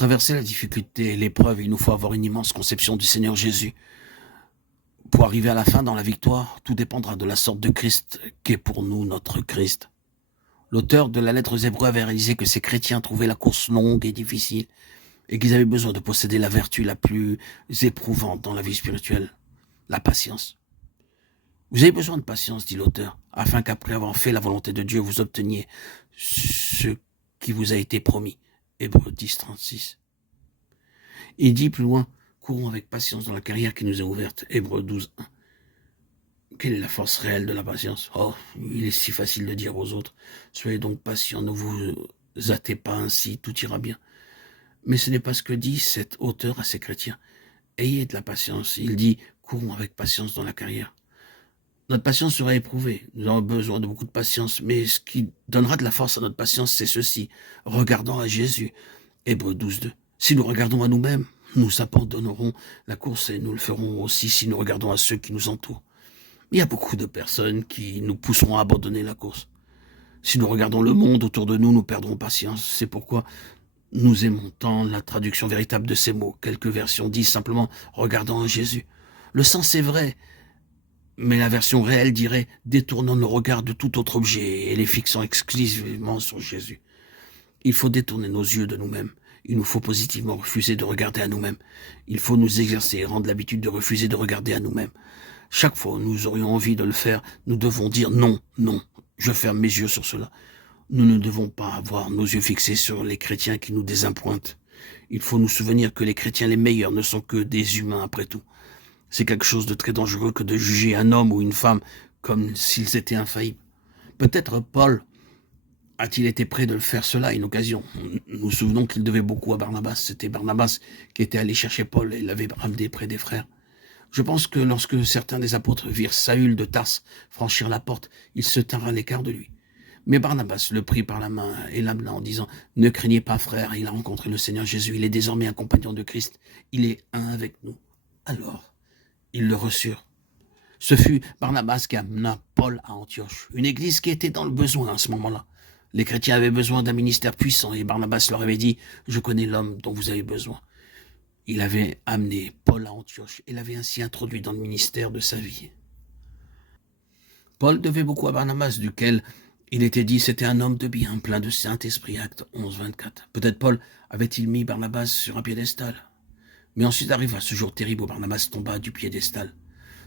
traverser la difficulté et l'épreuve, il nous faut avoir une immense conception du Seigneur Jésus. Pour arriver à la fin dans la victoire, tout dépendra de la sorte de Christ qu'est pour nous notre Christ. L'auteur de la lettre aux Hébreux avait réalisé que ces chrétiens trouvaient la course longue et difficile et qu'ils avaient besoin de posséder la vertu la plus éprouvante dans la vie spirituelle, la patience. Vous avez besoin de patience, dit l'auteur, afin qu'après avoir fait la volonté de Dieu, vous obteniez ce qui vous a été promis. Hébreux 10, 36. Il dit plus loin, courons avec patience dans la carrière qui nous est ouverte. Hébreux 12, 1. Quelle est la force réelle de la patience? Oh, il est si facile de dire aux autres, soyez donc patients, ne vous hâtez pas ainsi, tout ira bien. Mais ce n'est pas ce que dit cet auteur à ces chrétiens. Ayez de la patience. Il dit, courons avec patience dans la carrière. Notre patience sera éprouvée. Nous avons besoin de beaucoup de patience. Mais ce qui donnera de la force à notre patience, c'est ceci. Regardons à Jésus. Hébreux 12, 2. Si nous regardons à nous-mêmes, nous abandonnerons la course et nous le ferons aussi si nous regardons à ceux qui nous entourent. Il y a beaucoup de personnes qui nous pousseront à abandonner la course. Si nous regardons le monde autour de nous, nous perdrons patience. C'est pourquoi nous aimons tant la traduction véritable de ces mots. Quelques versions disent simplement « regardons à Jésus ». Le sens est vrai, mais la version réelle dirait « détournons nos regards de tout autre objet et les fixant exclusivement sur Jésus ». Il faut détourner nos yeux de nous-mêmes. Il nous faut positivement refuser de regarder à nous-mêmes. Il faut nous exercer et rendre l'habitude de refuser de regarder à nous-mêmes. Chaque fois où nous aurions envie de le faire, nous devons dire non, non, je ferme mes yeux sur cela. Nous ne devons pas avoir nos yeux fixés sur les chrétiens qui nous désappointent. Il faut nous souvenir que les chrétiens les meilleurs ne sont que des humains après tout. C'est quelque chose de très dangereux que de juger un homme ou une femme comme s'ils étaient infaillibles. Peut-être Paul a-t-il été prêt de le faire cela à une occasion. Nous nous souvenons qu'il devait beaucoup à Barnabas. C'était Barnabas qui était allé chercher Paul et l'avait ramené près des frères. Je pense que lorsque certains des apôtres virent Saül de Tarse franchir la porte, ils se tinrent à l'écart de lui. Mais Barnabas le prit par la main et l'amena en disant « Ne craignez pas, frère, il a rencontré le Seigneur Jésus, il est désormais un compagnon de Christ, il est un avec nous. » Alors, ils le reçurent. Ce fut Barnabas qui amena Paul à Antioche, une église qui était dans le besoin à ce moment-là. Les chrétiens avaient besoin d'un ministère puissant et Barnabas leur avait dit « Je connais l'homme dont vous avez besoin. » Il avait amené Paul à Antioche et l'avait ainsi introduit dans le ministère de sa vie. Paul devait beaucoup à Barnabas, duquel il était dit c'était un homme de bien, plein de Saint-Esprit, acte 11, 24. Peut-être Paul avait-il mis Barnabas sur un piédestal. Mais ensuite arriva ce jour terrible où Barnabas tomba du piédestal.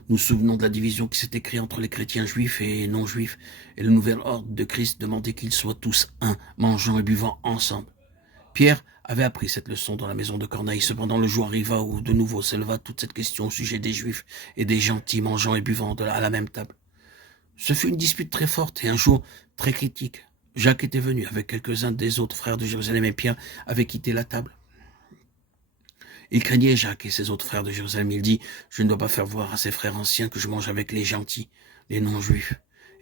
Nous nous souvenons de la division qui s'était créée entre les chrétiens juifs et non-juifs, et le nouvel ordre de Christ demandait qu'ils soient tous un, mangeant et buvant ensemble. Pierre avait appris cette leçon dans la maison de Corneille. Cependant, le jour arriva où de nouveau s'éleva toute cette question au sujet des Juifs et des gentils mangeant et buvant à la même table. Ce fut une dispute très forte et un jour très critique. Jacques était venu avec quelques-uns des autres frères de Jérusalem et Pierre avait quitté la table. Il craignait Jacques et ses autres frères de Jérusalem. Il dit « Je ne dois pas faire voir à ses frères anciens que je mange avec les gentils, les non-juifs. »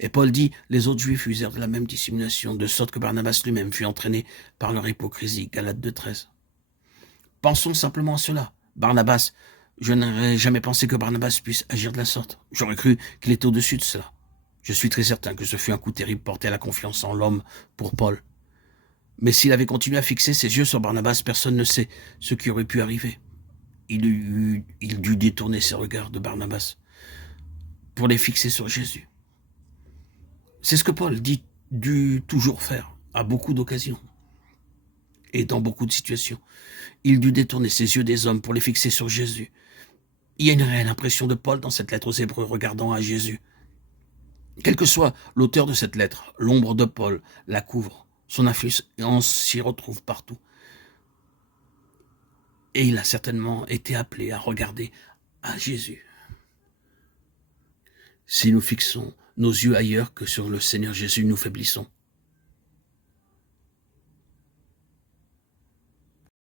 Et Paul dit, les autres juifs usèrent de la même dissimulation, de sorte que Barnabas lui-même fut entraîné par leur hypocrisie. Galates 2,13. Pensons simplement à cela. Barnabas, je n'aurais jamais pensé que Barnabas puisse agir de la sorte. J'aurais cru qu'il était au-dessus de cela. Je suis très certain que ce fut un coup terrible porté à la confiance en l'homme pour Paul. Mais s'il avait continué à fixer ses yeux sur Barnabas, personne ne sait ce qui aurait pu arriver. Il dut détourner ses regards de Barnabas pour les fixer sur Jésus. C'est ce que Paul dut toujours faire, à beaucoup d'occasions et dans beaucoup de situations. Il dut détourner ses yeux des hommes pour les fixer sur Jésus. Il y a une réelle impression de Paul dans cette lettre aux Hébreux regardant à Jésus. Quel que soit l'auteur de cette lettre, l'ombre de Paul la couvre. Son influence s'y retrouve partout. Et il a certainement été appelé à regarder à Jésus. Si nous fixons nos yeux ailleurs que sur le Seigneur Jésus, nous faiblissons.